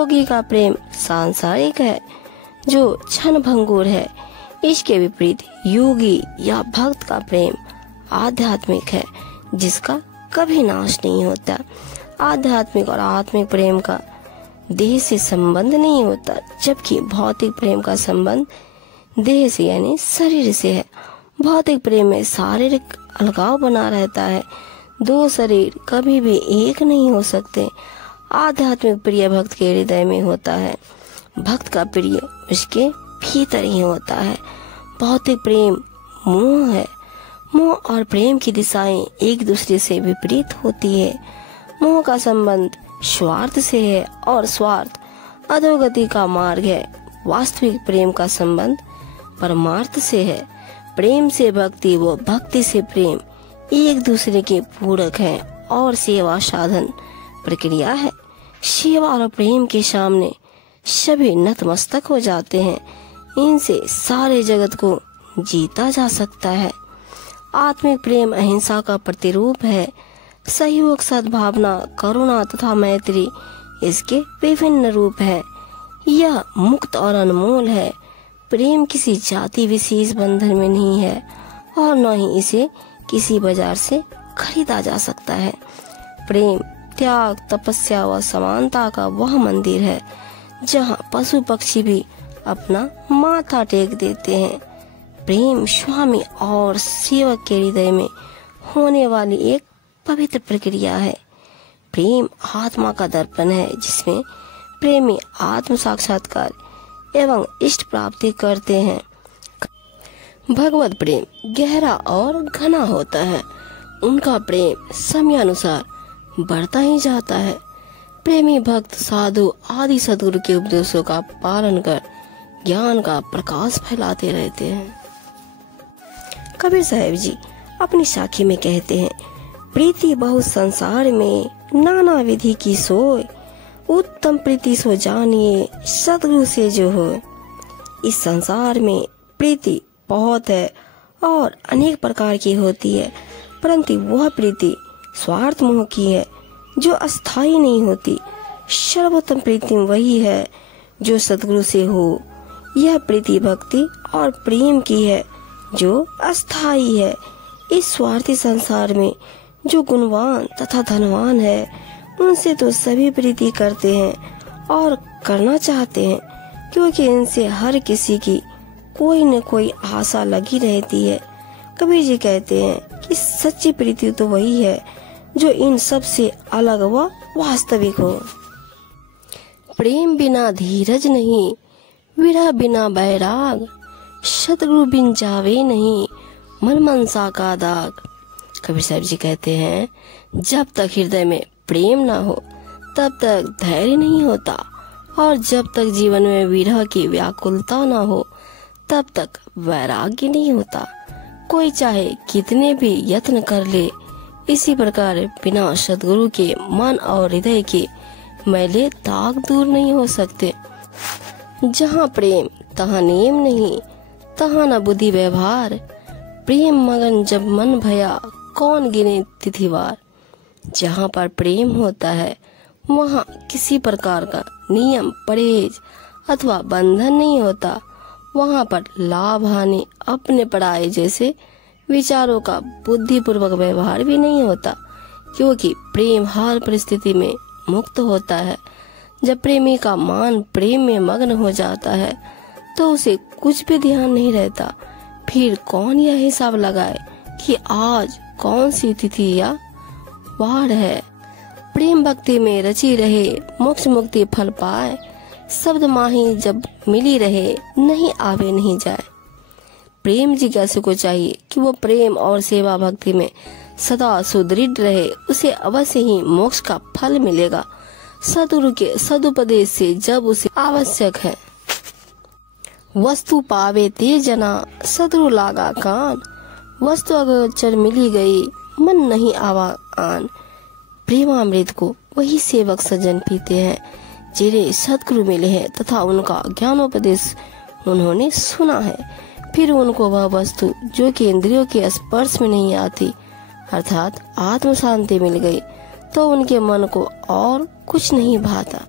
योगी का प्रेम सांसारिक है जो क्षण भंगुर है। इसके विपरीत योगी या भक्त का प्रेम आध्यात्मिक है जिसका कभी नाश नहीं होता। आध्यात्मिक और आत्मिक प्रेम का देह से संबंध नहीं होता, जबकि भौतिक प्रेम का संबंध देह से यानी शरीर से है। भौतिक प्रेम में शारीरिक अलगाव बना रहता है। दो शरीर कभी भी एक नहीं हो सकते। आध्यात्मिक प्रिय भक्त के हृदय में होता है। भक्त का प्रिय उसके भीतर ही होता है। भौतिक प्रेम मोह है। मोह और प्रेम की दिशाएं एक दूसरे से विपरीत होती है। मोह का संबंध स्वार्थ से है और स्वार्थ अधोगति का मार्ग है। वास्तविक प्रेम का संबंध परमार्थ से है। प्रेम से भक्ति व भक्ति से प्रेम एक दूसरे के पूरक हैं और सेवा साधन प्रक्रिया है। सेवा और प्रेम के सामने सभी नतमस्तक हो जाते हैं। इनसे सारे जगत को जीता जा सकता है। आत्मिक प्रेम अहिंसा का प्रतिरूप है। सहयोग, सद्भावना, करुणा तथा मैत्री इसके विभिन्न रूप है। यह मुक्त और अनमोल है। प्रेम किसी जाति विशेष बंधन में नहीं है और न ही इसे किसी बाजार से खरीदा जा सकता है। प्रेम त्याग, तपस्या व समानता का वह मंदिर है जहाँ पशु पक्षी भी अपना माथा टेक देते हैं। प्रेम स्वामी और सेवक के हृदय में होने वाली एक पवित्र प्रक्रिया है। प्रेम आत्मा का दर्पण है जिसमें प्रेमी आत्म साक्षात्कार एवं इष्ट प्राप्ति करते हैं। भगवत प्रेम गहरा और घना होता है। उनका प्रेम समयानुसार बढ़ता ही जाता है। प्रेमी भक्त साधु आदि सद्गुरु के उपदेशों का पालन कर ज्ञान का प्रकाश फैलाते रहते हैं। कबीर साहब जी अपनी साखी में कहते हैं, प्रीति बहुत संसार में नाना विधि की सोय, उत्तम प्रीति सो जानिए सद्गुरु से जो हो। इस संसार में प्रीति बहुत है और अनेक प्रकार की होती है, परंतु वह प्रीति स्वार्थ मोह की है जो अस्थायी नहीं होती। सर्वोत्तम प्रीति वही है जो सद्गुरु से हो। यह प्रीति भक्ति और प्रेम की है जो अस्थायी है। इस स्वार्थी संसार में जो गुणवान तथा धनवान है उनसे तो सभी प्रीति करते हैं और करना चाहते हैं, क्योंकि इनसे हर किसी की कोई न कोई आशा लगी रहती है। कबीर जी कहते हैं कि सच्ची प्रीति तो वही है जो इन सब से अलग व वास्तविक हो। प्रेम बिना धीरज नहीं, विरह बिना बैराग, सतगुरु बिन जावे नहीं, मन मनसा का दाग। कबीर साहब जी कहते हैं, जब तक हृदय में प्रेम ना हो तब तक धैर्य नहीं होता, और जब तक जीवन में विरह की व्याकुलता ना हो तब तक वैराग्य नहीं होता। कोई चाहे कितने भी यत्न कर ले, इसी प्रकार बिना सद्गुरु के मन और हृदय के मैले दाग दूर नहीं हो सकते। जहाँ प्रेम तहाँ नियम नहीं, तहाँ न बुद्धि व्यवहार। प्रेम मगन जब मन भया, कौन गिने तिथिवार। जहाँ पर प्रेम होता है वहाँ किसी प्रकार का नियम, परहेज अथवा बंधन नहीं होता। वहाँ पर लाभ हानि, अपने पराये जैसे विचारों का बुद्धिपूर्वक व्यवहार भी नहीं होता, क्योंकि प्रेम हर परिस्थिति में मुक्त होता है। जब प्रेमी का मन प्रेम में मग्न हो जाता है तो उसे कुछ भी ध्यान नहीं रहता। फिर कौन यह हिसाब लगाए कि आज कौन सी तिथि या वार है। प्रेम भक्ति में रची रहे, मोक्ष मुक्ति फल पाए। शब्द माही जब मिली रहे, नहीं आवे नहीं जाए। प्रेम जिज्ञासु को चाहिए कि वो प्रेम और सेवा भक्ति में सदा सुदृढ़ रहे, उसे अवश्य ही मोक्ष का फल मिलेगा। सद्गुरु के सदुपदेश से जब उसे आवश्यक है। वस्तु पावे ते जना, सद्गुरु लागा कान। वस्तु अगर मिली गई, मन नहीं आवा आन। प्रेमामृत को वही सेवक सज्जन पीते हैं जिन्हें सद्गुरु मिले हैं तथा उनका ज्ञानोपदेश उन्होंने सुना है। फिर उनको वह वस्तु जो कि इंद्रियों के स्पर्श में नहीं आती, अर्थात आत्म शांति मिल गई, तो उनके मन को और कुछ नहीं भाता।